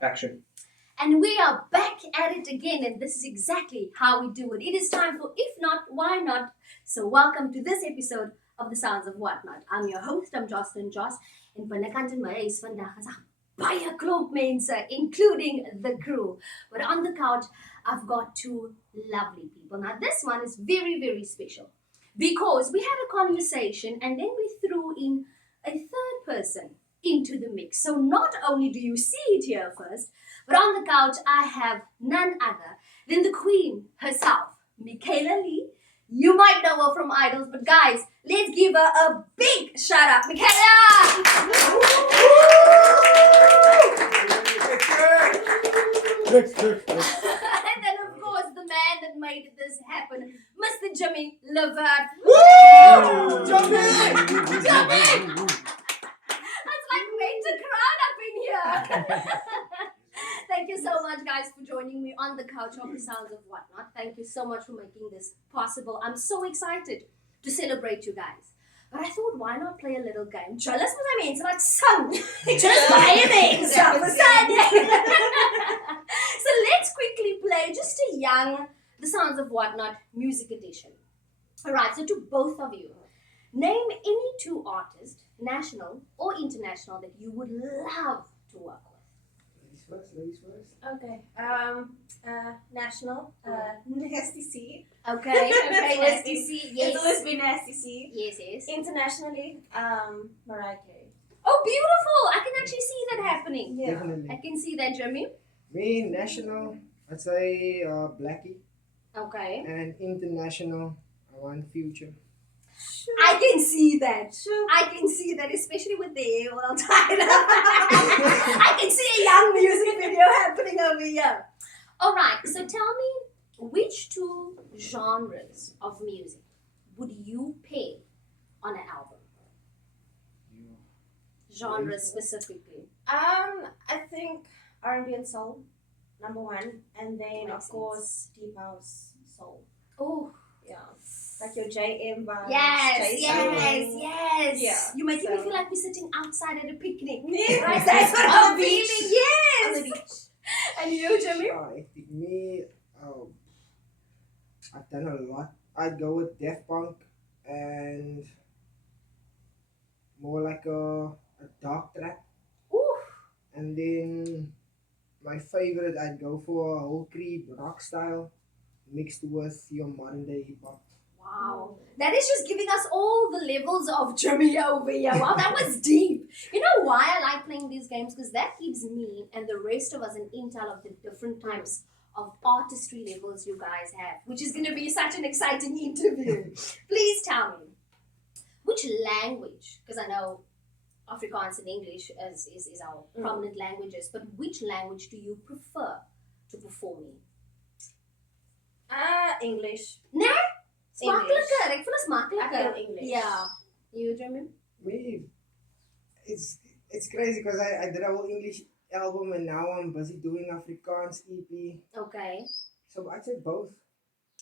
Action. And we are back at it again, and this is exactly how we do it. It is time for If Not, Why Not? So, welcome to this episode of The Sounds of Whatnot. I'm your host, I'm Jocelyn Joss, en binnekant in my is vandag is 'n baie klomp mense, including the crew. But on the couch, I've got two lovely people. Now, this one is very, very special because we had a conversation and then we threw in a third person into the mix. So, not only do you see it here first, but on the couch, I have none other than the queen herself, Micayla Lee. You might know her from Idols, but guys, let's give her a big shout out. Micayla! And then, of course, the man that made this happen, Mr. Jimmy Levert. Jimmy! It's like major crowd up in here. Thank you so much, guys, for joining me on the couch of the Sounds of Whatnot. Thank you so much for making this possible. I'm so excited to celebrate you guys. But I thought, why not play a little game? Jealous was I mean, so much sun. Just playing stuff for Sunday. So let's quickly play just a young The Sounds of Whatnot music edition. All right, so to both of you, name any two artists, national or international, that you would love to work with. Ladies first. Okay. National. Nasty C. Okay, let's It's see. It's always Yes. been Nasty C. Yes. Internationally, Mariah Carey. Oh, beautiful. I can actually see that happening. Yeah. Definitely. I can see that, Jeremy. Me, national, I'd say Blackie. Okay. And international, I want Future. Sure. I can see that. Sure. I can see that, especially with the hair well tied up. I can see a young music video happening over here. All right, so tell me, which two genres of music would you pair on an album? Genre specifically. I think R&B and soul, number one, and then Makes of course deep house soul. Oh, Yeah. Like your JM vibes. yes. Yeah, You're making me so- feel like we're sitting outside at a picnic. Yeah. Right? That's what On I'm the beach. feeling. On the Yes. beach. And you, Jimmy? I think me, I've done a lot. I'd go with Def Punk and more like a dark trap. Ooh. And then my favorite, I'd go for a whole creep rock style mixed with your modern day hip hop. Wow. That is just giving us all the levels of Jimmy over here. Wow, that was deep. You know why I like playing these games? Because that gives me and the rest of us an intel of the different types of artistry levels you guys have, which is going to be such an exciting interview. Please tell me, which language, because I know Afrikaans and English is our prominent languages, but which language do you prefer to perform in? English. Nee? Is English. makkelijker. Ik vind het I makkelijker. feel English. Yeah. You, Jimmy? Me, it's crazy because I did a whole English album and now I'm busy doing Afrikaans EP. Okay. So I'd say both.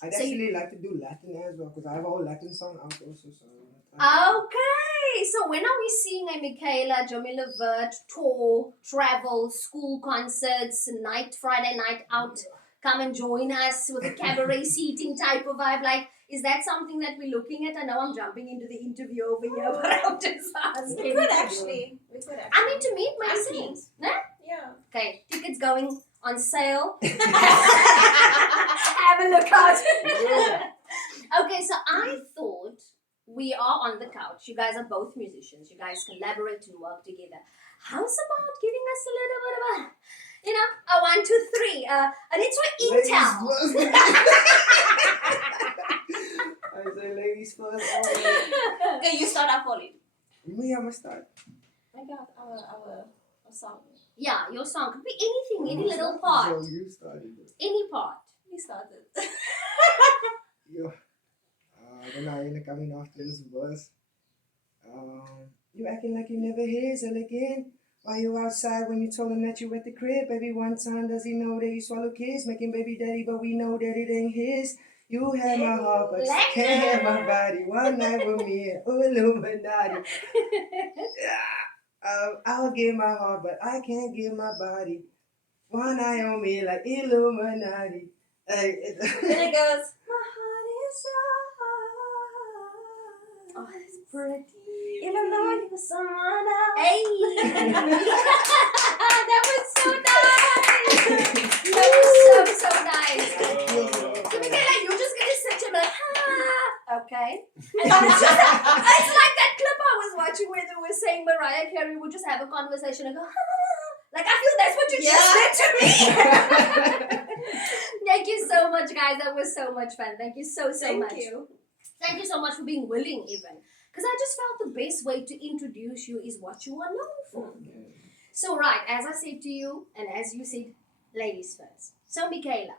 I'd So actually like to do Latin as well because I have a whole Latin song out also. So Okay. So when are we seeing a Micayla, Jimmy Levert tour, travel, school concerts, Friday night out? Come and join us with a cabaret seating type of vibe. Like, is that something that we're looking at? I know I'm jumping into the interview over here, but I'm just asking. We could actually. I mean, to me, it makes I'm keen. sense. Nah? Yeah. Okay, tickets going on sale. Have a look out. Okay, so I thought we are on the couch. You guys are both musicians. You guys collaborate and work together. How's about giving us a little bit of a, a 1, 2, 3? And it's for Intel. I say ladies first. Oh, Okay, you start off, Ollie. me, I'm gonna start. I got our song. Yeah, your song could be anything, any little part, So you started it. any part. We started. Yo, then I coming after this verse. You acting like you never hears it again. Why you outside when you told him that you at the crib? Baby, one time does he know that you swallow kids? Making baby daddy, but we know that it ain't his. You have my heart, but you can't have my body. One night with me and Illuminati. I'll give my heart, but I can't give my body. one eye on me like Illuminati. Like, Then it goes, my heart is yours. Oh, that's pretty. Even though you were someone else. Hey! That was so nice! That was so nice. So Micayla, you're just gonna sit and be like, okay. And then it's just it's like that clip I was watching where they were saying Mariah Carey would just have a conversation and go, like I feel that's what you just did to me. Thank you so much, guys. That was so much fun. Thank you so much. Thank you. Thank you so much for being willing, even. Because I just felt the best way to introduce you is what you are known for. So, right, as I said to you, and as you said, ladies first. So, Micayla,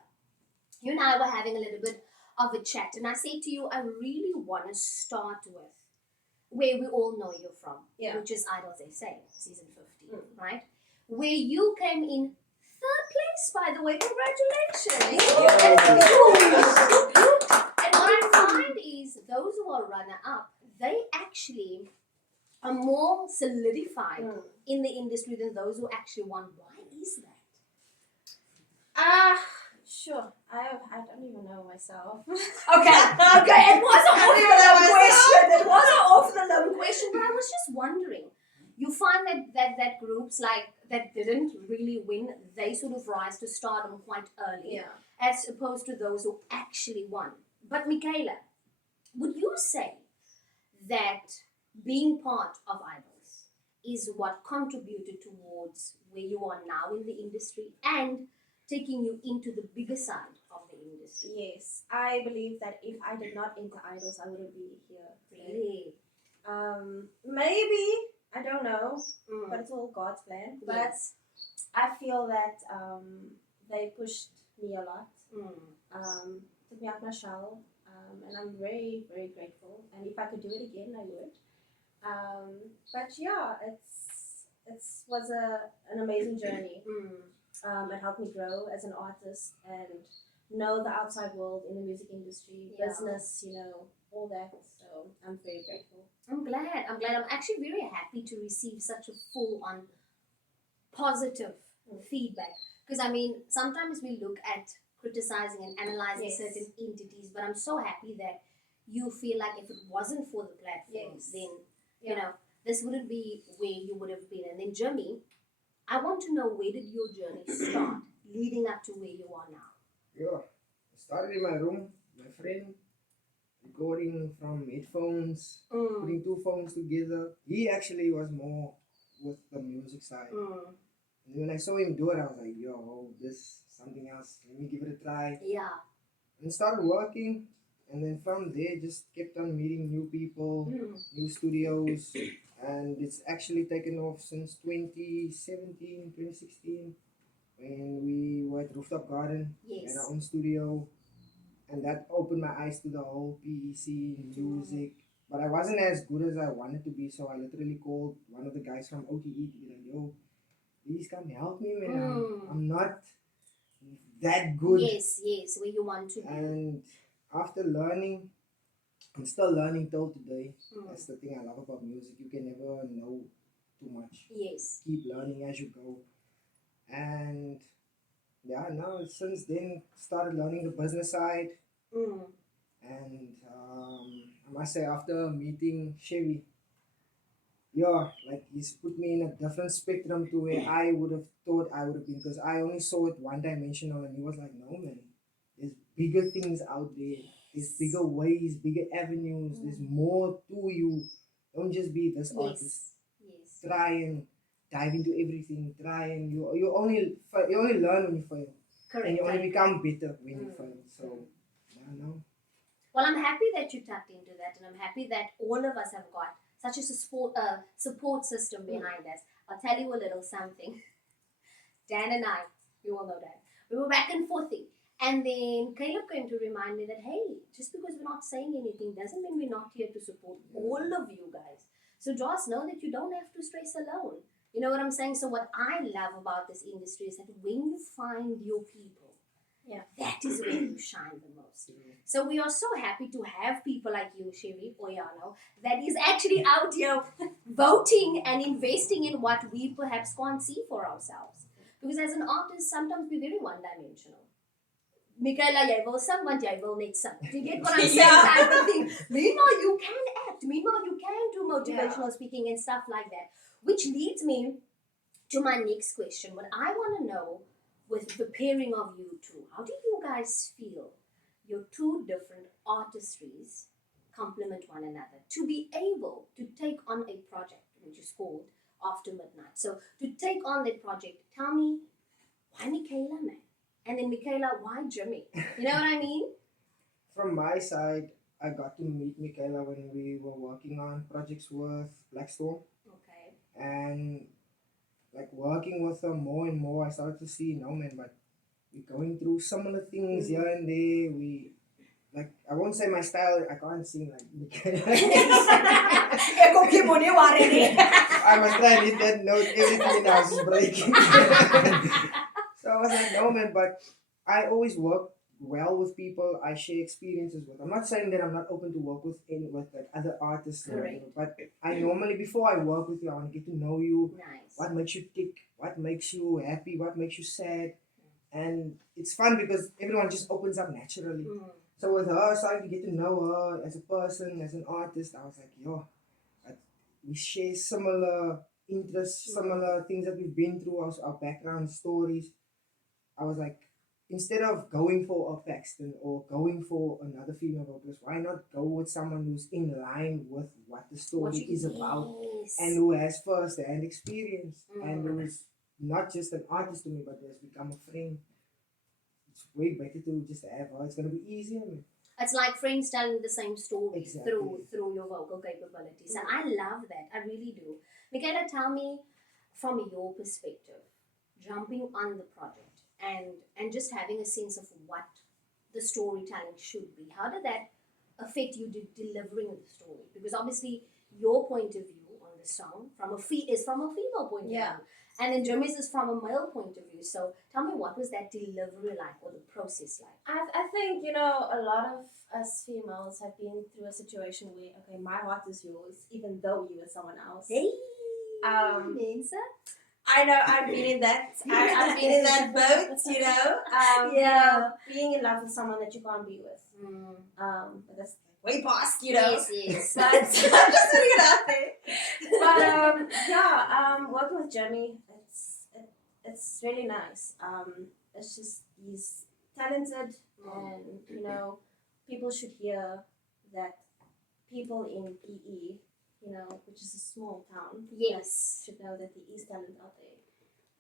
you and I were having a little bit of a chat, and I said to you, I really want to start with where we all know you from, Yeah. which is Idols SA, season 15, right? Where you came in third place, by the way. Congratulations! And what I find is those who are runner-up, they actually are more solidified in the industry than those who actually won. Why is that? Sure. I don't even know myself. Okay. It was an off the limb question. It was an off the limb question, but I was just wondering. You find that groups like that didn't really win, they sort of rise to stardom quite early, Yeah. as opposed to those who actually won. But Micayla, would you say that being part of Idols is what contributed towards where you are now in the industry and taking you into the bigger side of the industry? Yes. I believe that if I did not enter Idols, I wouldn't be here. Really? Maybe, I don't know, Mm. but it's all God's plan. But Yes. I feel that they pushed me a lot. Mm. Took me out my shell, and I'm very, very grateful. And if I could do it again, I would. But yeah, it was an amazing journey. Mm. It helped me grow as an artist and know the outside world in the music industry, Yeah. business, all that. So I'm very grateful. I'm glad. I'm actually very happy to receive such a full-on positive feedback. Because I mean, sometimes we look at criticizing and analyzing Yes. certain entities, but I'm so happy that you feel like if it wasn't for the platform, Yes. then Yeah. you know this wouldn't be where you would have been. And then Jimmy, I want to know, where did your journey start, leading up to where you are now? yeah, I started in my room, my friend, recording from headphones, putting two phones together. He actually was more with the music side. And when I saw him do it, I was like, yo, this something else. Let me give it a try. Yeah. And started working. And then from there, just kept on meeting new people, new studios. And it's actually taken off since 2017, 2016, when we were at Rooftop Garden, Yes. in our own studio. And that opened my eyes to the whole PEC music. But I wasn't as good as I wanted to be, so I literally called one of the guys from OTE to be like, yo, please come help me, man. I'm not that good. Yes, where you want to be. And after learning, I'm still learning till today. That's the thing I love about music. You can never know too much. Yes. Keep learning as you go. And yeah, now since then, started learning the business side. And I must say, after meeting Chevy, yeah, like he's put me in a different spectrum to where I would have thought I would have been, because I only saw it one dimensional, and he was like, no man, there's bigger things out there, there's bigger ways, bigger avenues, there's more to you. Don't just be this artist. Yes. Try and dive into everything. Try and you only learn when you fail. Correct. And you only become better when you fail. So yeah, no. Well, I'm happy that you tapped into that, and I'm happy that all of us have got such a support system behind us. I'll tell you a little something. Dan and I, you all know Dan, we were back and forthing. And then Caleb came to remind me that, hey, just because we're not saying anything doesn't mean we're not here to support all of you guys. So just know that you don't have to stress alone. You know what I'm saying? So what I love about this industry is that when you find your people, that is where you shine the most. So we are so happy to have people like you, Sherry Oyano, that is actually out here voting and investing in what we perhaps can't see for ourselves. Because as an artist, sometimes we're very one-dimensional. Micayla, jy wil sing want jy wil net sing. Do you get what I'm saying? Yeah. Type of thing. Meanwhile, you can act. Meanwhile, you can do motivational speaking and stuff like that. Which leads me to my next question. What I want to know with the pairing of you two, how do you guys feel your two different artistries complement one another to be able to take on a project which is called After Midnight? So to take on that project, tell me, why Micayla, man? And then Micayla, why Jimmy? You know what I mean? From my side, I got to meet Micayla when we were working on projects with Blackstorm, Okay. and like working with her more and more, I started to see, no man, but we're going through similar things here and there. We like, I won't say my style. I can't sing like Micayla. I must try and hit that note. Everything in the house is breaking. So I was like, no man, but I always work well with people. I share experiences with. I'm not saying that I'm not open to work with like other artists, or Correct. whatever, but I normally, before I work with you, I want to get to know you. Nice. What makes you tick? What makes you happy? What makes you sad? And it's fun because everyone just opens up naturally. Mm. So with her, starting to get to know her as a person, as an artist, I was like, yo, we share similar interests, similar things that we've been through, our background stories. I was like, instead of going for a Paxton or going for another female vocalist, why not go with someone who's in line with what the story is about Yes. and who has first-hand experience and Mm. who is not just an artist to me, but has become a friend. It's way better to just have her. It's gonna be easier. It's like friends telling the same story Exactly. through your vocal capabilities. And I love that. I really do. Micayla, tell me from your perspective, jumping on the project and just having a sense of what the storytelling should be. How did that affect you delivering the story? Because obviously your point of view on the song is from a female point of Yeah. view. And then Jimmy's is from a male point of view. So tell me, what was that delivery like, or the process like? I think, you know, a lot of us females have been through a situation where, okay, my heart is yours, even though you were someone else. Hey, Mensa? I know, I've been in that. I've been in that boat, you know. Yeah. Being in love with someone that you can't be with. Mm. But that's way past, you know. Yes. But I'm just putting it out there. But working with Jeremy, it's really nice. It's just, he's talented, and you know, people should hear that people in PE, you know, which is a small town, Yes. should know that there is talent out there.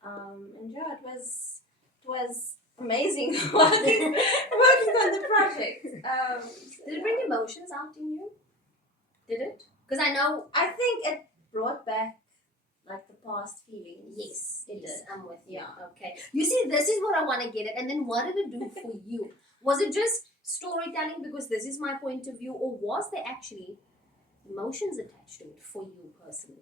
And yeah, it was amazing working on the project. Did it bring emotions out in you? Did it? Because I know. I think it brought back like the past feelings. Yes, It did. I'm with you. Yeah. Okay. You see, this is what I want to get at. And then what did it do for you? Was it just storytelling because this is my point of view, or was there actually emotions attached to it for you personally?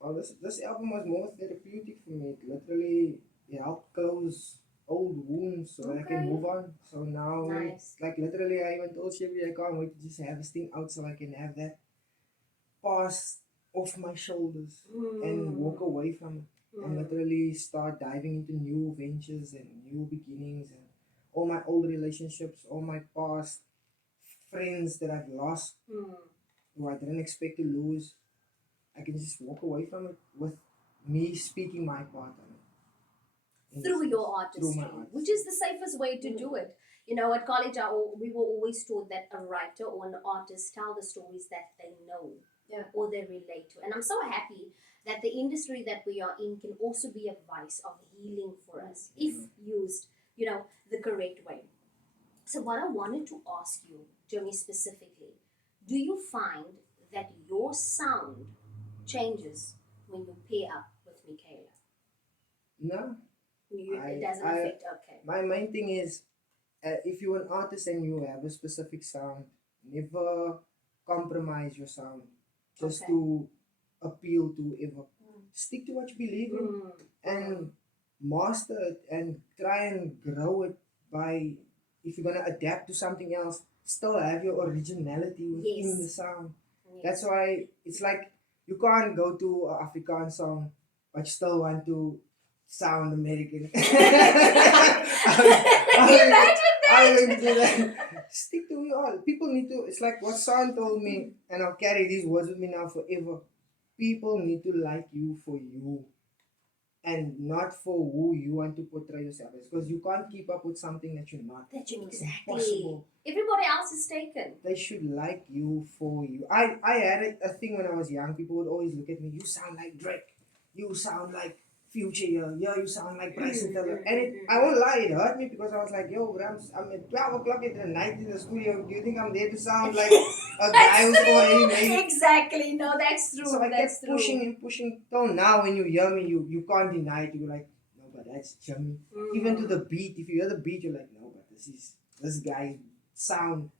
Oh, this album was more therapeutic for me. It literally helped close old wounds so that I can Okay. move on. So now, Nice. like literally, I even told Chevy I can't wait to just have this thing out so I can have that past off my shoulders and walk away from it and literally start diving into new ventures and new beginnings and all my old relationships, all my past friends that I've lost who I didn't expect to lose. I can just walk away from it with me speaking my part on it. Through your artistry, Through my artistry. which is the safest way to do it. You know, at college, we were always taught that a writer or an artist tell the stories that they know or they relate to. And I'm so happy that the industry that we are in can also be a vice of healing for us if used, you know, the correct way. So what I wanted to ask you, Jimmy, specifically, do you find that your sound changes when you pair up with Micayla? No. It doesn't affect, okay. My main thing is, if you're an artist and you have a specific sound, never compromise your sound just to appeal to whoever. Stick to what you believe in and master it and try and grow it by, if you're going to adapt to something else, still have your originality within the sound. Yes. That's why it's like you can't go to an Afrikaans song but still want to sound American. Imagine I would do that. Stick to it all. People need to. It's like what Son told me, and I'll carry these words with me now forever. People need to like you for you, and not for who you want to portray yourself as. Because you can't keep up with something that you're not. That you It's exactly. impossible. Everybody else is taken. They should like you for you. I had a thing when I was young. People would always look at me. You sound like Drake. You sound like Future. Yeah, you sound like Bryson Tiller. And I won't lie, it hurt me because I was like, yo, but I'm at 12 o'clock in the night in the studio. Do you think I'm there to sound like a guy who's already made it? Exactly. No, that's true. So I That's kept true. pushing and pushing. Till now, when you hear me, you can't deny it. You're like, no, but that's Jimmy. Even to the beat, if you hear the beat, you're like, no, but this guy's sound.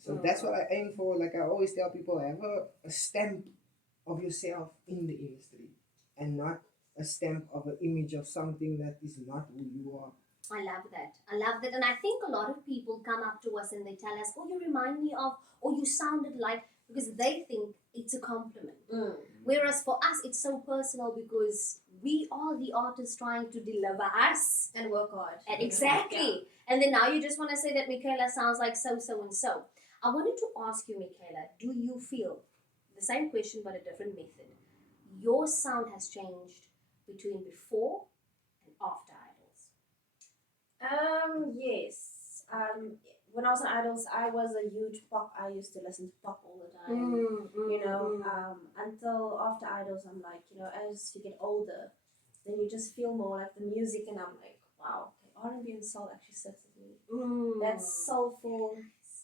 So that's what I aim for. Like I always tell people, have a stamp of yourself in the industry, and not a stamp of an image of something that is not who you are. I love that. I love that. And I think a lot of people come up to us and they tell us, oh, you remind me of, or you sounded like, because they think it's a compliment. Whereas for us, it's so personal because we are the artists trying to deliver us. And work hard. And exactly. And then now you just want to say that Micayla sounds like so, so, and so. I wanted to ask you, Micayla, do you feel the same question but a different method? Your sound has changed between before and after Idols. Yes. When I was on Idols, I was a huge pop. I used to listen to pop all the time. Until after Idols, I'm like, as you get older, then you just feel more like the music, and I'm like, wow, okay, R&B and soul actually sits with me. That's soulful,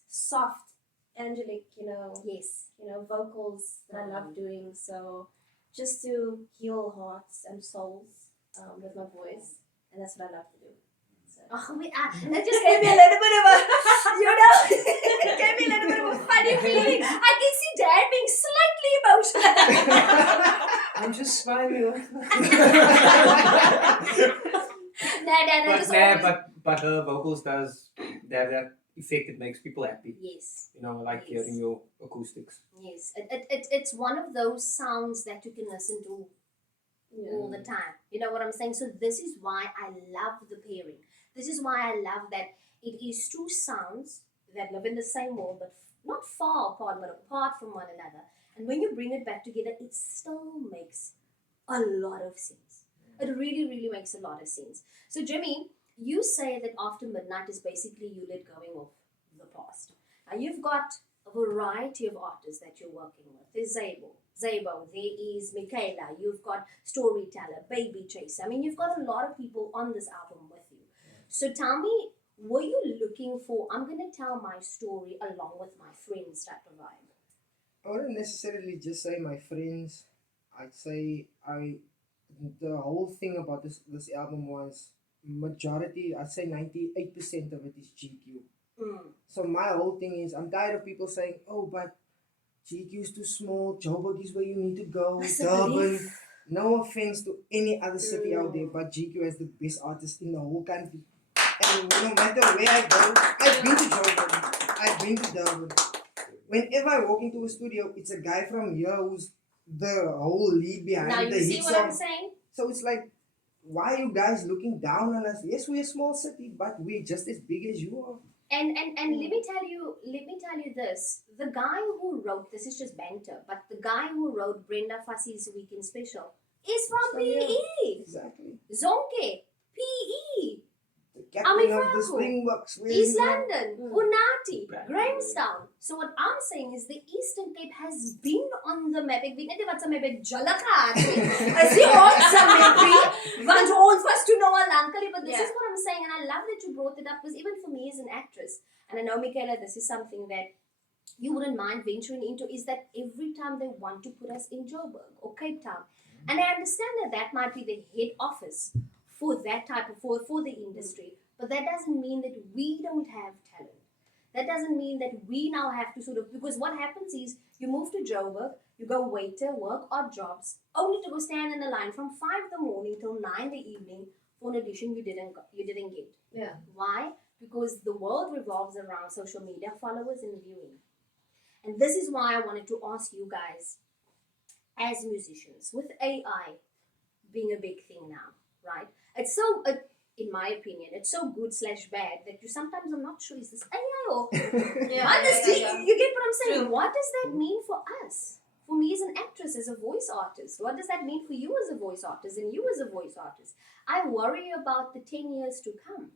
soft, angelic, Yes. vocals that I love doing. So just to heal hearts and souls with my voice, and that's what I love to do. So. Oh, that just gave me a little bit of a, it gave me a little bit of a funny feeling. I can see Dad being slightly emotional. I'm just smiling. But her vocals does that effect. It makes people happy. Yes. Like Yes. hearing your acoustics. Yes. It's one of those sounds that you can listen to all the time. You know what I'm saying? So this is why I love the pairing. This is why I love that it is two sounds that live in the same world but not far apart but apart from one another. And when you bring it back together, it still makes a lot of sense. It really, really makes a lot of sense. So Jimmy, you say that After Midnight is basically you let going of the past. Now you've got a variety of artists that you're working with. There's Zabo, there is Micayla, you've got Storyteller, Baby Chaser. I mean, you've got a lot of people on this album with you. So tell me, were you looking for, I'm going to tell my story along with my friends type of vibe? I wouldn't necessarily just say my friends. I'd say the whole thing about this album was majority, I'd say 98% of it is GQ. So my whole thing is, I'm tired of people saying, oh, but GQ is too small, Joburg is where you need to go, Durban. No offense to any other city out there, but GQ has the best artists in the whole country. And no matter where I go, I've been to Joburg, I've been to Durban. Whenever I walk into a studio, it's a guy from here who's the whole lead behind Now the you see hit what song. I'm saying? So it's like, why are you guys looking down on us? Yes, we're a small city, but we're just as big as you are. And let me tell you this. The guy who wrote, this is just banter, but the guy who wrote Brenda Fassie's Weekend Special is from PE. Exactly. Zonke, PE. The Ami captain of the Franco, Springboks. East London, Unati, Right. Grahamstown. So what I'm saying is the Eastern Cape has been on the map. Ek weet net wat se my bed jala gehad het. As jy ons maybe want ons was to know Alankali, but this is what I'm saying, and I love that you brought it up because even for me as an actress, and I know Micayla, this is something that you wouldn't mind venturing into, is that every time they want to put us in Joburg or Cape Town, and I understand that that might be the head office for that type of for the industry, but that doesn't mean that we don't have talent. That doesn't mean that we now have to sort of, because what happens is you move to Joburg, you go waiter, work odd jobs, only to go stand in a line from 5 in the morning till 9 in the evening for an audition you didn't get. Yeah. Why? Because the world revolves around social media followers and viewing. And this is why I wanted to ask you guys, as musicians, with AI being a big thing now, right? it's so, in my opinion, it's so good / bad that you sometimes are not sure, is this AI or honesty? You get what I'm saying? True. What does that mean for us? For me as an actress, as a voice artist, what does that mean for you as a voice artist and you as a voice artist? I worry about the 10 years to come.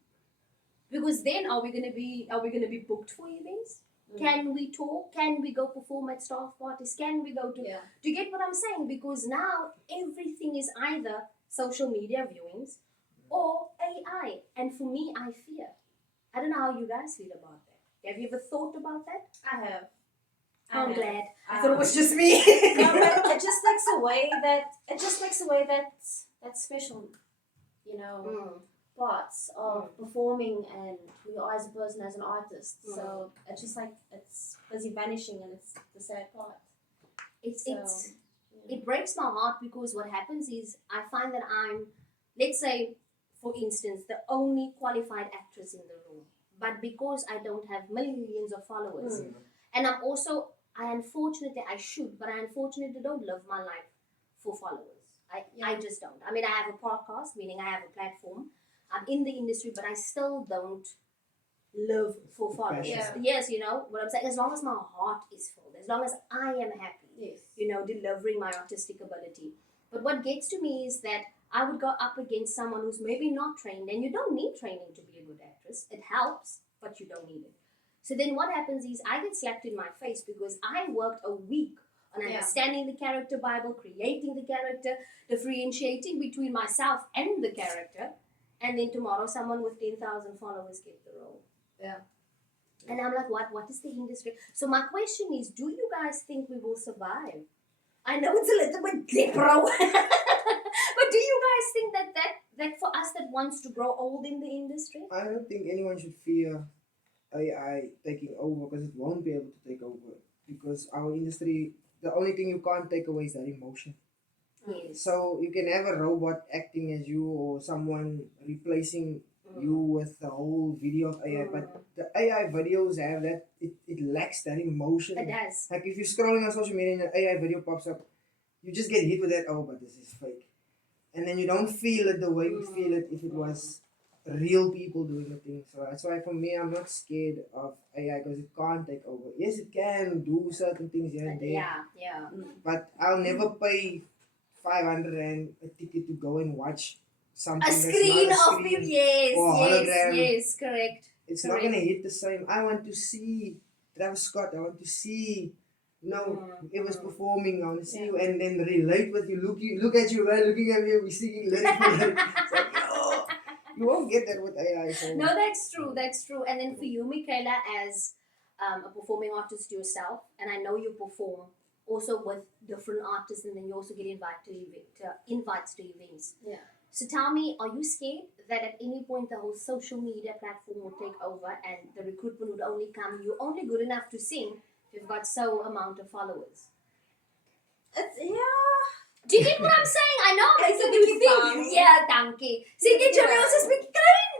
Because then are we gonna be booked for events? Can we talk? Can we go perform at staff parties? Can we go to Yeah. do you get what I'm saying? Because now everything is either social media viewings or AI. And for me, I fear. I don't know how you guys feel about that. Have you ever thought about that? I have. I'm have. glad. I thought it was just me. No, but it just takes away that special, you know, parts of performing and who you are as a person, as an artist. So it's just like it's busy vanishing, and it's the sad part. It breaks my heart because what happens is I find that I'm, let's say, for instance, the only qualified actress in the room. But because I don't have millions of followers, and I'm also, I unfortunately don't live my life for followers. I just don't. I mean, I have a podcast, meaning I have a platform. I'm in the industry, but I still don't live for followers. Yeah. Yes, you know what I'm saying? As long as my heart is full, as long as I am happy, you know, delivering my artistic ability. But what gets to me is that I would go up against someone who's maybe not trained, and you don't need training to be a good actress. It helps, but you don't need it. So then what happens is I get slapped in my face because I worked a week on understanding the character Bible, creating the character, differentiating between myself and the character, and then tomorrow someone with 10,000 followers get the role. Yeah. And I'm like, what is the industry? So my question is, do you guys think we will survive? I know it's a little bit liberal, but do you guys think that for us that wants to grow old in the industry? I don't think anyone should fear AI taking over, because it won't be able to take over. Because our industry, the only thing you can't take away is that emotion. Yes. So you can have a robot acting as you, or someone replacing you with the whole video of AI, but the AI videos have that, it lacks that emotion. It does. Like if you're scrolling on social media and an AI video pops up, you just get hit with that, oh, but this is fake. And then you don't feel it the way you feel it if it was real people doing the thing. So that's why for me, I'm not scared of AI, because it can't take over. Yes, it can do certain things here and there, Yeah. but I'll never pay 500 Rand a ticket to go and watch something A that's screen not a of screen. him, yes, or hologram. yes, correct. It's not gonna hit the same. I want to see Travis Scott. I want to see, it was performing. I want to see you and then relate with you. Look at you, right? Looking at me, we singing lyric for lyric. It's like, yo, you won't get that with AI. So. No, that's true. And then for you, Micayla, as a performing artist yourself, and I know you perform also with different artists, and then you also get invites to events. Yeah. So tell me, are you scared that at any point the whole social media platform will take over and the recruitment would only come, you're only good enough to sing if you've got so amount of followers? Do you get what I'm saying? I know I'm It's a making you bietjie think. bang. Yeah, dankie. Sing it, Johnny, ons is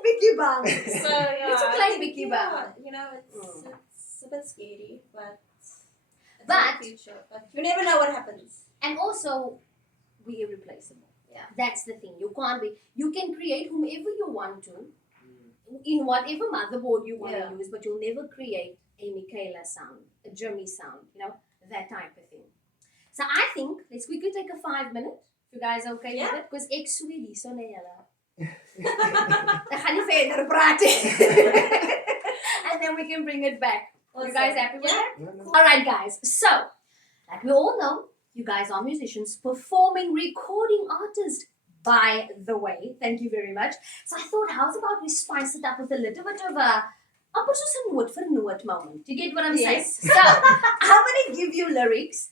bietjie bang. So yeah, It's a I klein think, bietjie yeah, you know, it's a bit scary, but it's But- the future. But you never know what happens. And also, we're irreplaceable. Yeah. That's the thing. You can't be. You can create whomever you want to, in whatever motherboard you want to use, but you'll never create a Micayla sound, a Jeremy sound, that type of thing. So I think, let's quickly take a 5 minute, if you guys are okay with it, because ek sweet hier so na julle. Dan gaan nie verder praat nie. And then we can bring it back. You guys happy with that? Alright guys, so, like we all know, you guys are musicians, performing, recording artists, by the way. Thank you very much. So I thought, how's about we spice it up with a little bit of a amper soos 'n noot vir noot moment. You get what I'm saying? So, I'm going to give you lyrics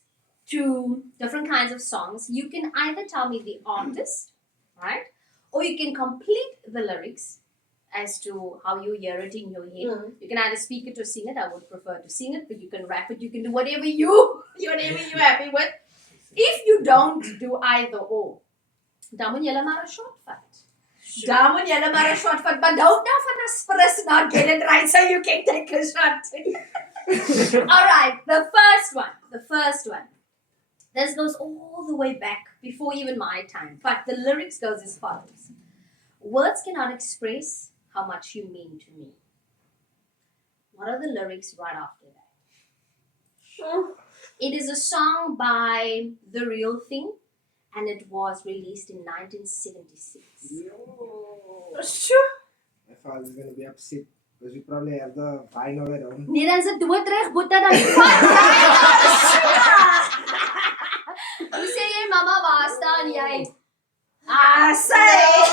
to different kinds of songs. You can either tell me the artist, right? Or you can complete the lyrics as to how you hear it in your head. You can either speak it or sing it. I would prefer to sing it, but you can rap it. You can do whatever you're happy with. If you don't do either or, dan moet julle maar 'n shot vat. Dan moet julle maar 'n shot vat, but don't now van 'n spris not get it right so you can take a shot. Alright, the first one. This goes all the way back before even my time, but the lyrics goes as follows. Words cannot express how much you mean to me. What are the lyrics right after that? It is a song by The Real Thing, and it was released in 1976. Yo. My father's gonna be upset because we probably have the vinyl at home. Nee, dan se dood reg, Boeta, dan vat jy Hoe sê jy, mama, waar staan jy? Say!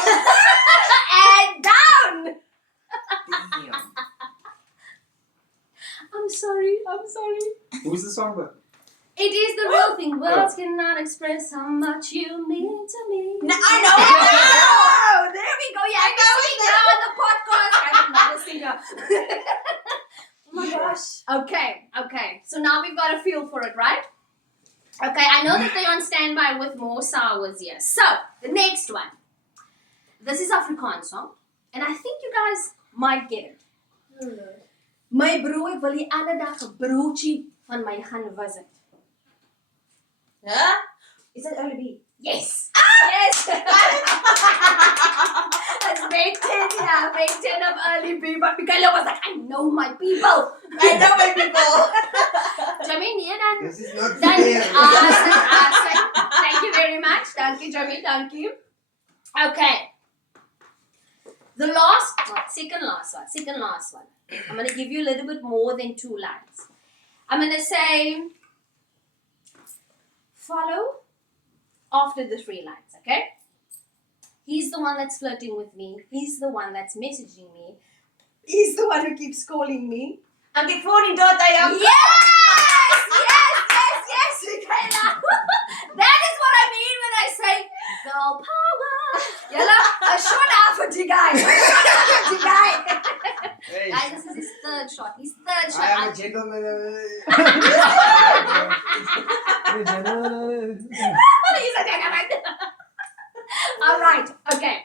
And down! Damn. I'm sorry. Who's the song by? It is the real thing. Words cannot express how much you mean to me. No, I know it now. There we go. Yeah, I can sing now on the podcast. I'm not a singer. Oh my gosh. Okay. So now we've got a feel for it, right? Okay, I know that they're on standby with more sours here. So, the next one. This is Afrikaans song. And I think you guys might get it. My broer wil die ander dag 'n broodjie van my gaan visit. Huh? Is that only B? Yes. Yes. That's grade 10, yeah. Grade 10 of early B. But Micayla was like, I know my people. I know my people. Jamie, nee dan. This is not Dan, fair. awesome. Thank you very much. Thank you, Jamie. Thank you. Okay. The second last one. I'm going to give you a little bit more than 2 lines. I'm going to say, follow after the 3 lines, okay? He's the one that's flirting with me. He's the one that's messaging me. He's the one who keeps calling me. I'm before in daughter. Yes, Micayla. That is what I mean when I say girl power. Yalla, a shot out for the guy. Hey, Guys, this is his third shot. His third shot. I am a gentleman. He's a gentleman. All right. Okay.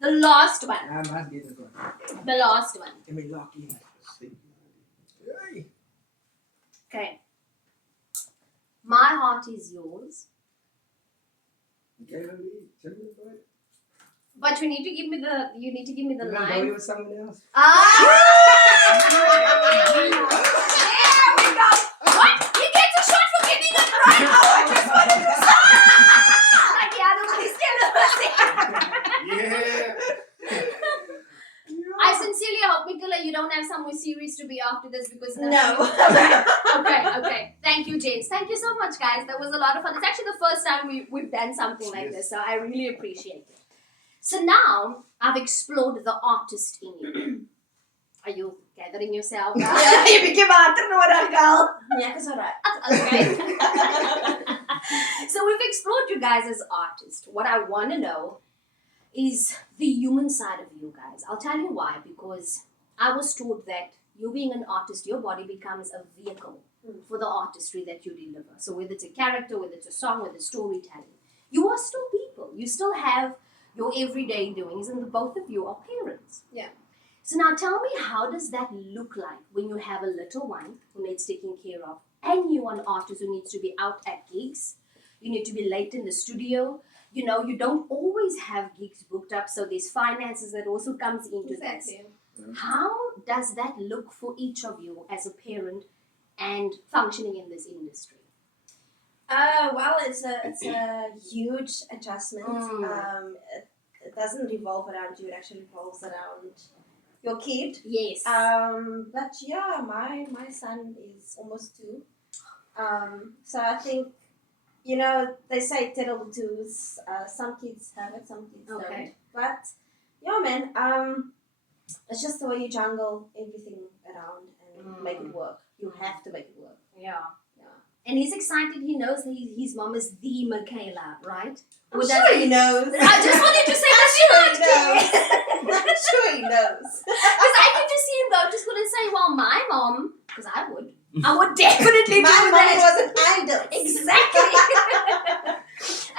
The last one. I must get this one. The last one. Let me lock in. Hey. Okay. My heart is yours, Okay, let me tell me about it. but you need to give me the You know, line. you with someone else. Ah! There we go. What? He gets a shot for getting it right. Oh, I just wanted to say. Like the other one is still Yeah. I sincerely hope, Micayla, you don't have somewhere serious to be after this because No. Okay. Thank you, James. Thank you so much, guys. That was a lot of fun. It's actually the first time we've done something like this, so I really appreciate it. So now I've explored the artist in you. Are you gathering yourself? Yeah, you became an girl. Yeah, because alright. Okay. So we've explored you guys as artists. What I want to know is the human side of you guys. I'll tell you why. Because I was taught that you being an artist, your body becomes a vehicle for the artistry that you deliver. So whether it's a character, whether it's a song, whether it's storytelling, you are still people. You still have your everyday doings, and the both of you are parents. Yeah. So now tell me, how does that look like when you have a little one who needs taking care of, and you're an artist who needs to be out at gigs, you need to be late in the studio, you know, you don't always have gigs booked up, so there's finances that also comes into this. How does that look for each of you as a parent and functioning in this industry? Well, it's a huge adjustment. It doesn't revolve around you. It actually revolves around your kid. Yes. But yeah, my son is almost 2. So I think, you know, they say terrible twos. Some kids have it, some kids don't. But yeah, man. It's just the way you jungle everything around and make it work. You have to make it work. Yeah. And he's excited. He knows that his mom is the Micayla, right? I'm sure he knows. I just wanted to say that I'm sure he knows. Because I could just see him go to school and say, well, my mom, because I would definitely My do mom that. was an idol. Exactly.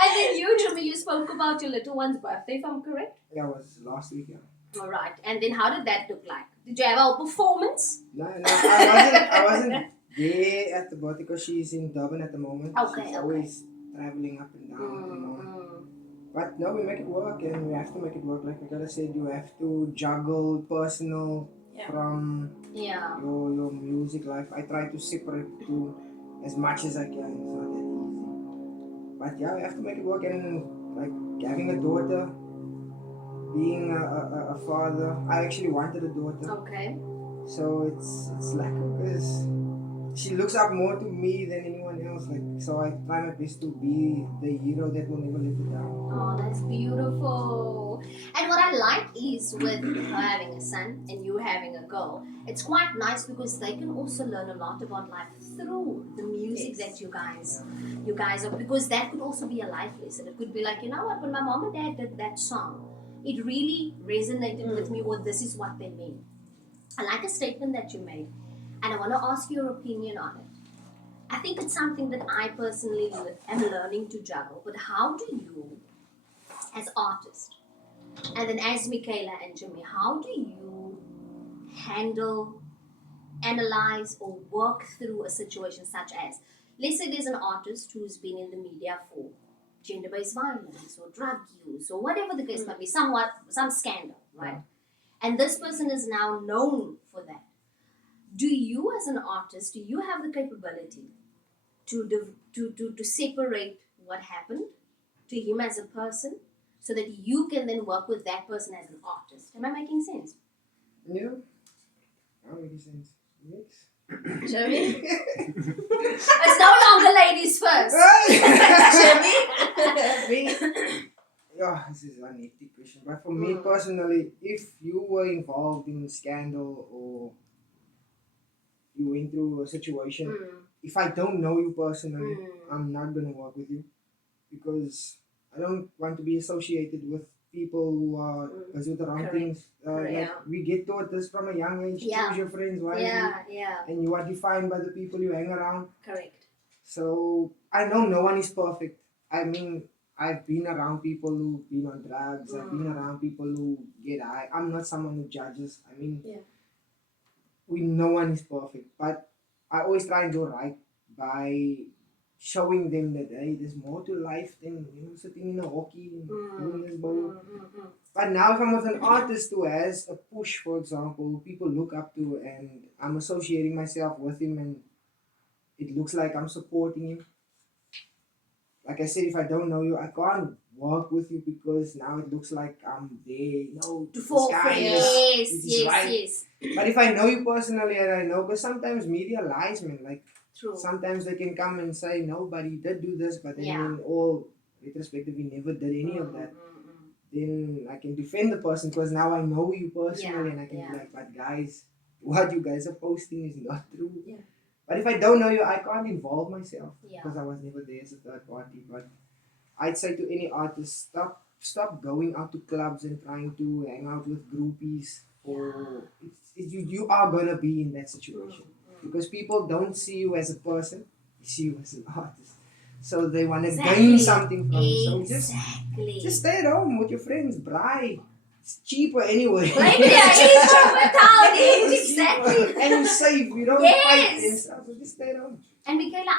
And then you, Jimmy, you spoke about your little one's birthday, if I'm correct. That was last week, yeah. All right. And then how did that look like? Did you have a performance? No, I wasn't there at the birthday because she's in Durban at the moment. Okay, She's always traveling up and down, you know. But no, we make it work, and we have to make it work. Like Micayla said, you have to juggle personal Yeah. from Yeah. your music life. I try to separate the two as much as I can. It's not that easy. But yeah, we have to make it work, and like having a daughter, being a father. I actually wanted a daughter, Okay. so it's like because she looks up more to me than anyone else. Like, so I try my best to be the hero that will never let her down. Oh, that's beautiful. And what I like is with her having a son and you having a girl, it's quite nice because they can also learn a lot about life through the music Yes. that you guys are, because that could also be a life lesson. It could be like, you know what, when my mom and dad did that song, it really resonated with me, or this is what they mean. I like a statement that you made, and I want to ask your opinion on it. I think it's something that I personally am learning to juggle, but how do you, as artist, and then as Micayla and Jimmy, how do you handle, analyze, or work through a situation such as, let's say there's an artist who's been in the media for gender-based violence or drug use or whatever the case might be, some scandal, right? And this person is now known for that. Do you, as an artist, do you have the capability to separate what happened to him as a person, so that you can then work with that person as an artist? Am I making sense? Yeah, that makes sense. Mix. Jimmy? It's no longer ladies first. Me? Yeah, this is an hectic question. But for me personally, if you were involved in scandal or you went through a situation, if I don't know you personally, I'm not gonna work with you because I don't want to be associated with people who are busy with the wrong Correct. things. Correct. Like we get taught this from a young age. Yeah. Choose your friends wisely, Yeah, and you are defined by the people you hang around. correct. So I know no one is perfect. I mean, I've been around people who've been on drugs. I've been around people who get high. I'm not someone who judges. I mean, no one is perfect, but I always try and do right by showing them that hey, there's more to life than sitting in a hockey and doing this ball. But now if I'm with an artist who has a push, for example, people look up to, and I'm associating myself with him, and it looks like I'm supporting him. Like I said, if I don't know you, I can't work with you because now it looks like I'm there. No, To this fall for guy yes, is right. yes. But if I know you personally, and I know, because sometimes media lies, man. Like True. sometimes they can come and say nobody did do this, but then Yeah. in all retrospective, we never did any of that. Then I can defend the person because now I know you personally, and I can be like, but guys, what you guys are posting is not true. Yeah. But if I don't know you, I can't involve myself Yeah. because I was never there as a third party. But I'd say to any artist, stop going out to clubs and trying to hang out with groupies. Or you are gonna be in that situation because people don't see you as a person; they see you as an artist. So they want to gain something from you. So just stay at home with your friends, braai. It's cheaper anyway. Exactly. And you're safe. You don't Yes. fight and stuff. So just stay at home. And Micayla,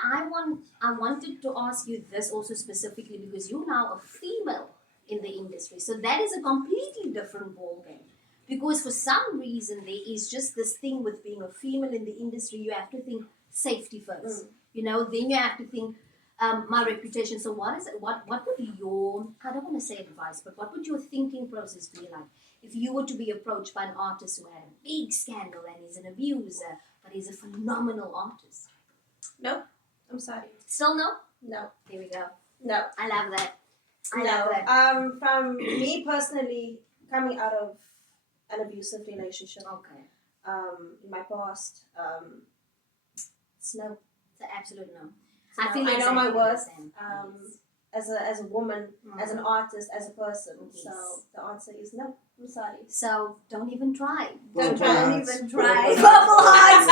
I wanted to ask you this also specifically because you're now a female in the industry. So that is a completely different ballgame. Because for some reason there is just this thing with being a female in the industry, you have to think safety first. Then you have to think my reputation. So what would your, I don't want to say advice, but what would your thinking process be like if you were to be approached by an artist who had a big scandal and is an abuser, but he's a phenomenal artist? No, I'm sorry. Still no? No, Here we go. no. I love that. I No. love that. From me personally, coming out of an abusive relationship, Okay. in my past, it's no. It's an absolute no. So I feel I know my exactly the worth. same. As a woman, as an artist, as a person. Yes. So the answer is no. I'm sorry. So don't even try. Don't Purple try. hearts. Even try. Purple Purple hearts.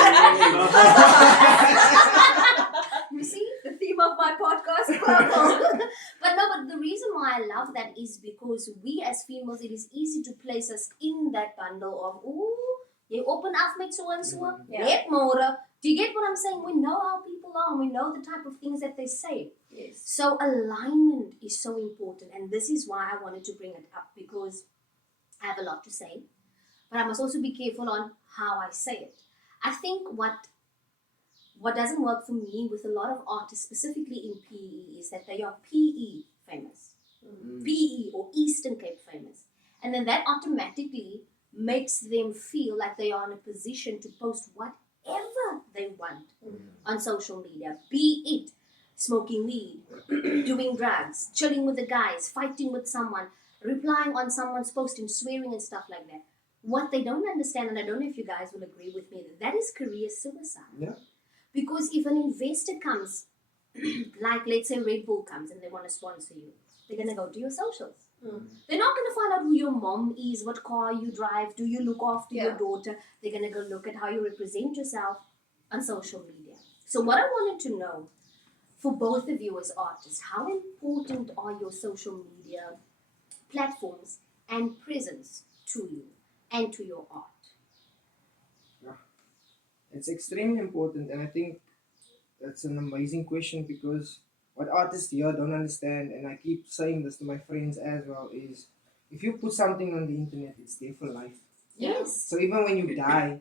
You see the theme of my podcast, purple. but the reason why I love that is because we as females, it is easy to place us in that bundle of you open up met so and so, Yeah. get more. Do you get what I'm saying? We know how people are, and we know the type of things that they say. Yes. So alignment is so important, and this is why I wanted to bring it up, because I have a lot to say, but I must also be careful on how I say it. I think what doesn't work for me with a lot of artists, specifically in PE, is that they are PE famous, PE or Eastern Cape famous, and then that automatically makes them feel like they are in a position to post whatever they want on social media, be it smoking weed, doing drugs, chilling with the guys, fighting with someone, replying on someone's post and swearing and stuff like that. What they don't understand, and I don't know if you guys will agree with me, that is career suicide. Yeah. Because if an investor comes, like let's say Red Bull comes and they want to sponsor you, they're going to go to your socials. They're not going to find out who your mom is, what car you drive, do you look after your daughter. They're going to go look at how you represent yourself on social media. So what I wanted to know, for both of you as artists, how important are your social media platforms and presence to you and to your art? It's extremely important, and I think that's an amazing question because what artists here don't understand, and I keep saying this to my friends as well, is if you put something on the internet, it's there for life. Yes. So even when you die,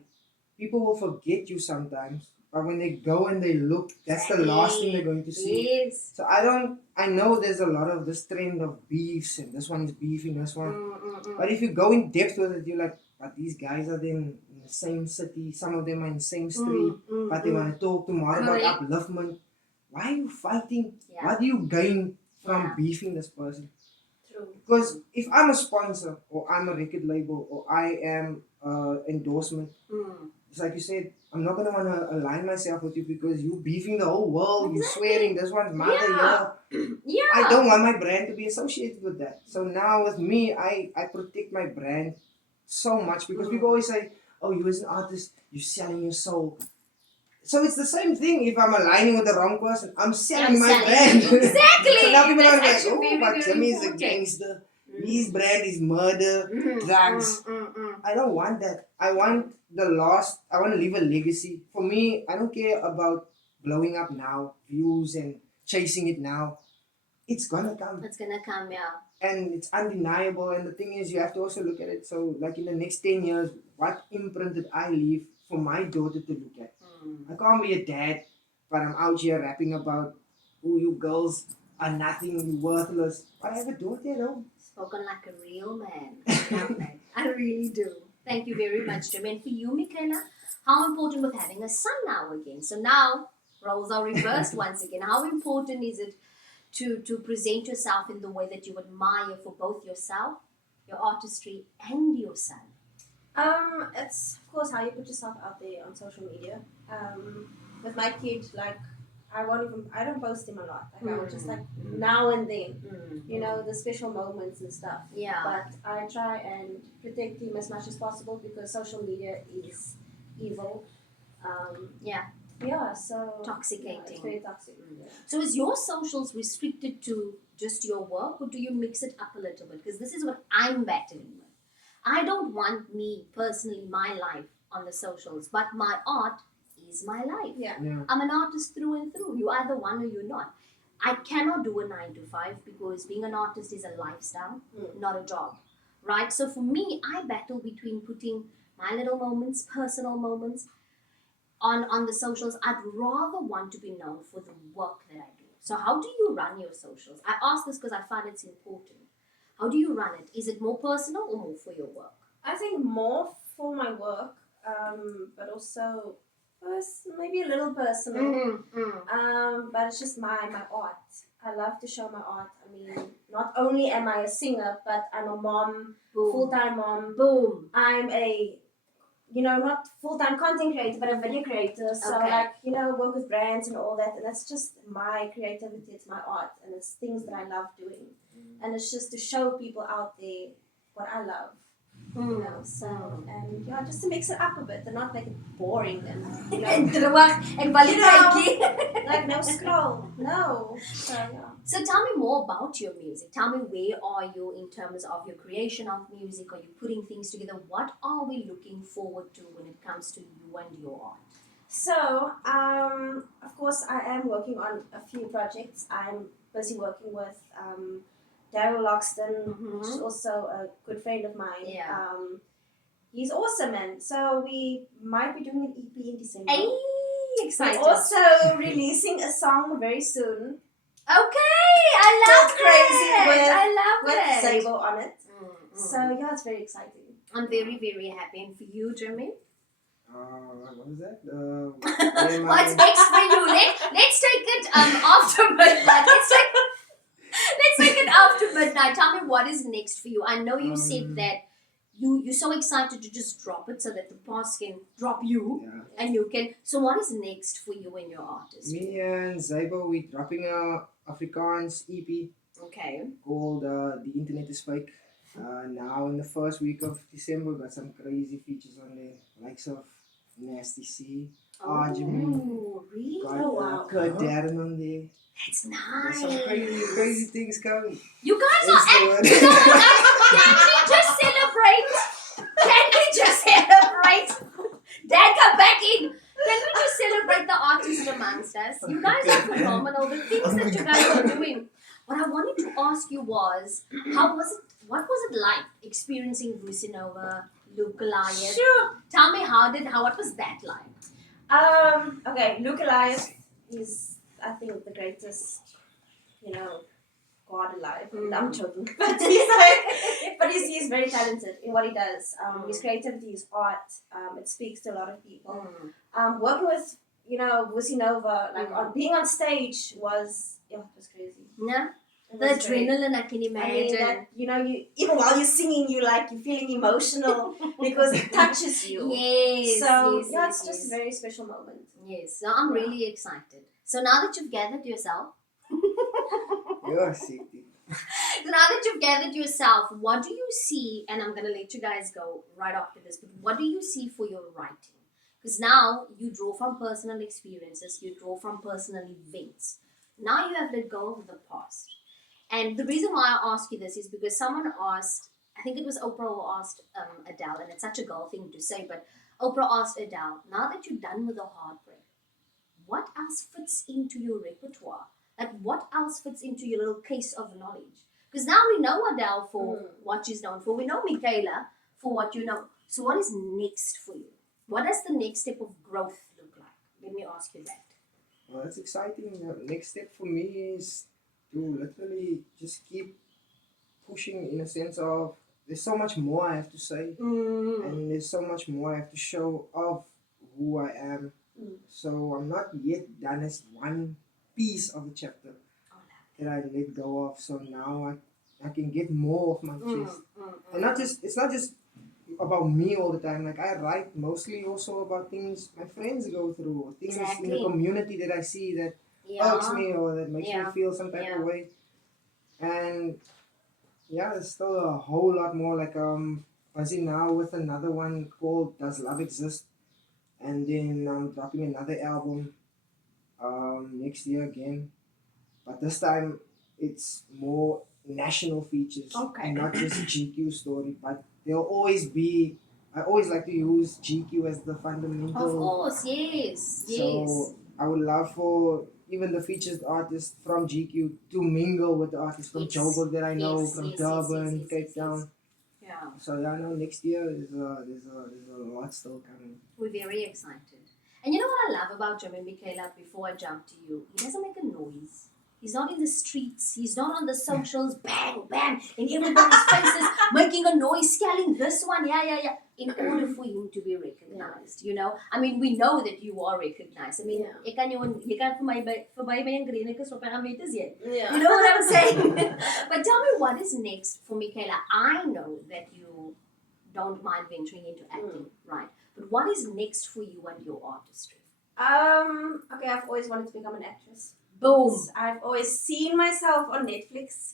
people will forget you sometimes, but when they go and they look, that's the last thing they're going to see. Yes. So I know there's a lot of this trend of beefs, and this one is beefing this one. But if you go in depth with it, you're like, but these guys are then in the same city, some of them are in the same street, but they want to talk tomorrow about upliftment. Why are you fighting? Yeah. What do you gain from Yeah. beefing this person? True. Because if I'm a sponsor, or I'm a record label, or I am endorsement, it's like you said, I'm not gonna wanna align myself with you because you beefing the whole world, you swearing this one's mother, Yeah. I don't want my brand to be associated with that. So now with me, I protect my brand so much because people always say, oh, you as an artist, you're selling your soul. So it's the same thing if I'm aligning with the wrong person, I'm selling my brand. Exactly. So now people are That's like, actually oh, but very Jimmy is a important. gangster. His brand is murder, drugs. I don't want that. I want to leave a legacy. For me, I don't care about blowing up now, views and chasing it now. It's gonna come. It's gonna come, yeah. And it's undeniable. And the thing is, you have to also look at it. So, like in the next 10 years, what imprint did I leave for my daughter to look at? I can't be a dad, but I'm out here rapping about who you girls are nothing, you worthless. But I have a daughter, Spoken like a real man. I love that. I really do. Thank you very much, Jim. And for you, Micayla, how important with having a son now again? So now roles are reversed once again. How important is it to present yourself in the way that you admire for both yourself, your artistry, and your son? It's of course how you put yourself out there on social media. With my kid, like I don't post him a lot. Like I would just like now and then, the special moments and stuff. Yeah. But I try and protect him as much as possible because social media is evil. Yeah. Yeah, so Toxicating. it's very toxic. Yeah. So is your socials restricted to just your work, or do you mix it up a little bit? Because this is what I'm battling with. I don't want me personally, my life on the socials, but my art is my life. Yeah. I'm an artist through and through. You either one or you're not. I cannot do a 9 to 5 because being an artist is a lifestyle, not a job. Right? So for me, I battle between putting my little moments, personal moments, on the socials. I'd rather want to be known for the work that I do. So how do you run your socials? I ask this because I find it's important. How do you run it? Is it more personal or more for your work? I think more for my work, but also maybe a little personal. But it's just my art. I love to show my art. I mean, not only am I a singer, but I'm a mom, Boom. full-time mom. Boom. I'm a, not full-time content creator, but a video creator. So Okay. work with brands and all that. And that's just my creativity. It's my art. And it's things that I love doing. And it's just to show people out there what I love. So, and just to mix it up a bit and not make it boring and, like no scroll. No. So, yeah. So tell me more about your music. Tell me, where are you in terms of your creation of music? Are you putting things together? What are we looking forward to when it comes to you and your art? So, of course, I am working on a few projects. I'm busy working with Daryl Loxton, which is also a good friend of mine. Yeah. He's awesome, man. So we might be doing an EP in December. Hey, We're excited. also releasing a song very soon Okay, I love That's crazy it. I love with it. Zabo on it. Mm. So yeah, it's very exciting. I'm very, very happy. And for you, Jeremy? What was that? What's next for you? Let's take it after midnight. Let's take it after midnight. Tell me what is next for you. I know you said that you're so excited to just drop it so that the past can drop you Yeah. and you can. So what is next for you and your artist? Me and Zabo, we're dropping a Afrikaans EP Okay. called The Internet is Fake. Now in the first week of December, got some crazy features on there, likes of Nasty C, Arjun, Oh, really? got Oh, wow. Kurt Darren on there. That's There's nice. some crazy things coming. You guys It's are. the word. Can we just celebrate? Can we just celebrate? Dad, come back in. Can we just celebrate the artists amongst us? You guys are phenomenal. The things that you guys are doing. What I wanted to ask you was, how was it? What was it like experiencing Vusinova, Luke Goliath? Sure. Tell me what was that like? Okay, Luke Elias is, I think, the greatest, God alive. I'm joking. But he's very talented in what he does. His creativity, his art, it speaks to a lot of people. Working with, Vusinova, on being on stage was crazy. Yeah. It The was great. adrenaline, I can I mean, imagine. that, you even while you're singing, you're feeling emotional because it touches you. Yes. So yes, yeah, yes, it's just yes. a very special moment. Yes, so I'm Yeah. really excited. So now that you've gathered yourself, You're sick, dude. what do you see? And I'm gonna let you guys go right after this. But what do you see for your writing? Because now you draw from personal experiences, you draw from personal events. Now you have let go of the past. And the reason why I ask you this is because someone asked, I think it was Oprah who asked Adele, and it's such a girl thing to say, but Oprah asked Adele, now that you're done with the heartbreak, what else fits into your repertoire? Like, what else fits into your little case of knowledge? Because now we know Adele for what she's known for. We know Micayla for what you know. So what is next for you? What does the next step of growth look like? Let me ask you that. Well, that's exciting. The next step for me is to literally just keep pushing in a sense of there's so much more I have to say and there's so much more I have to show of who I am. So I'm not yet done as one piece of the chapter that I let go of. So now I can get more of my chest. And it's not just about me all the time. Like I write mostly also about things my friends go through, or things in the Exactly. community that I see that irks me or that makes me feel some type of way. And yeah, there's still a whole lot more. Like busy now with another one called Does Love Exist? And then I'm dropping another album next year again. But this time it's more national features. Okay. Not just GQ story, but there'll always be I always like to use GQ as the fundamental. Of course, yes. So I would love for even the featured artists from GQ to mingle with the artists from Yes. Joburg that I know, Yes, from yes, Durban, yes, Cape yes, Town. Yeah. So yeah, I know next year there's a lot still coming. We're very excited. And you know what I love about Jeremy Micayla, before I jump to you? He doesn't make a noise. He's not in the streets. He's not on the socials, bang, bang, in everybody's faces, making a noise, scaling this one, yeah. In order for him to be recognized, I mean, we know that you are recognized. I mean, Yeah. you can't for my green, Yeah. you know what I'm saying? But tell me what is next for Micayla. I know that you don't mind venturing into acting, right? But what is next for you and your artistry? Okay, I've always wanted to become an actress. Boom. I've always seen myself on Netflix,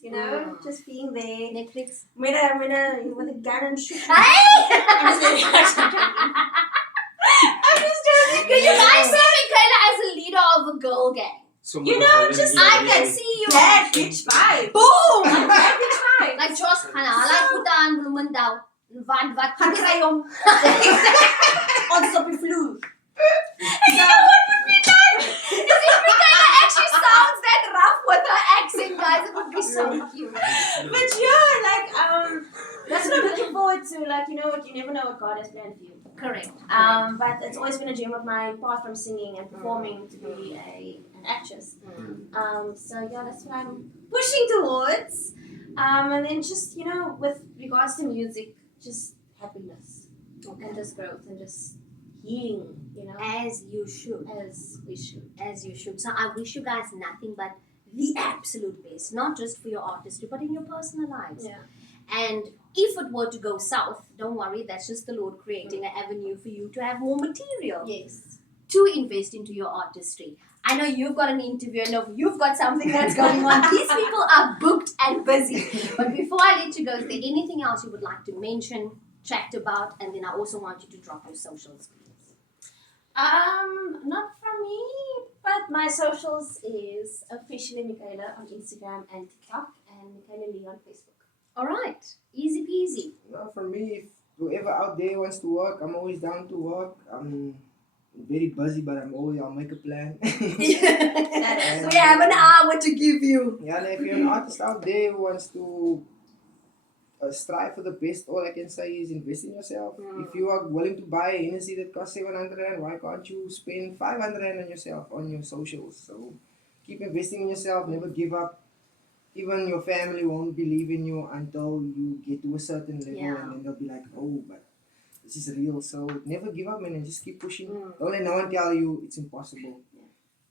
just being there Netflix. with a gun and shooting. Hey! I'm just joking. Can you guys see Micayla as a leader of a girl gang? I can see you. Bad bitch vibe. Boom! Bad bitch vibe. Like Josh like Putan, Bloemendaal. Wat. Gaan kry hom. Ons op die vloer. And you know what would be nice? Is if Micayla actually sounds that rough with her accent, guys. It would be so cute. But yeah, like that's what I'm looking forward to. Like, you know what, you never know what God has planned for you. Correct. But it's always been a dream of mine, apart from singing and performing, to be an actress. So yeah, that's what I'm pushing towards. And then just, you know, with regards to music, just happiness and just growth and just healing, you know, As you should. as we should. As you should. So I wish you guys nothing but the absolute best, not just for your artistry, but in your personal lives. Yeah. And if it were to go south, don't worry, that's just the Lord creating an avenue for you to have more material Yes. to invest into your artistry. I know you've got an interview, I know you've got something that's going on. These people are booked and busy. But before I let you go, is there anything else you would like to mention, chat about, and then I also want you to drop your socials, please. Not from me, but my socials is officially Micayla on Instagram and TikTok, and Micayla Lee on Facebook. All right, easy peasy. No, for me, if whoever out there wants to work, I'm always down to work. I'm very busy, but I'll make a plan. We have an hour to give you. Yeah, and if you're an artist out there who wants to strive for the best, all I can say is invest in yourself. If you are willing to buy a Hennessy that costs 700 rand, why can't you spend 500 rand on yourself, on your socials? So keep investing in yourself, never give up. Even your family won't believe in you until you get to a certain level, and then they'll be like, oh, but this is real. So never give up, man, and just keep pushing. Don't let no one tell you it's impossible.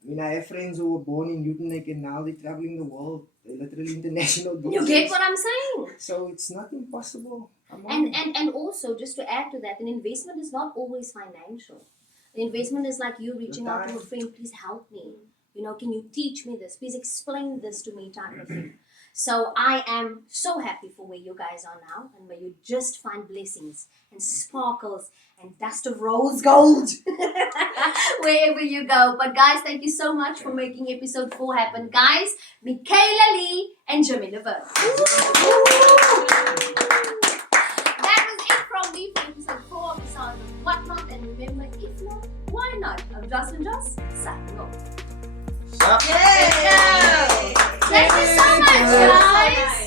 I mean, I have friends who were born in Utenek and now they're traveling the world. They're literally international. You get what I'm saying? So it's not impossible. Come on. And also, just to add to that, an investment is not always financial. The investment is like you reaching out to a friend, please help me. You know, can you teach me this? Please explain this to me, type of thing. So I am so happy for where you guys are now and where you just find blessings and sparkles and dust of rose gold wherever you go. But guys, thank you so much for making episode 4 happen. Guys, Micayla Lee and Jimmy Levert. That was it from me for episode 4 of The Sounds of Whatnot. And remember, if not, why not? I'm Jocelyn Joss, signing off. Yay! Thank you so much, guys.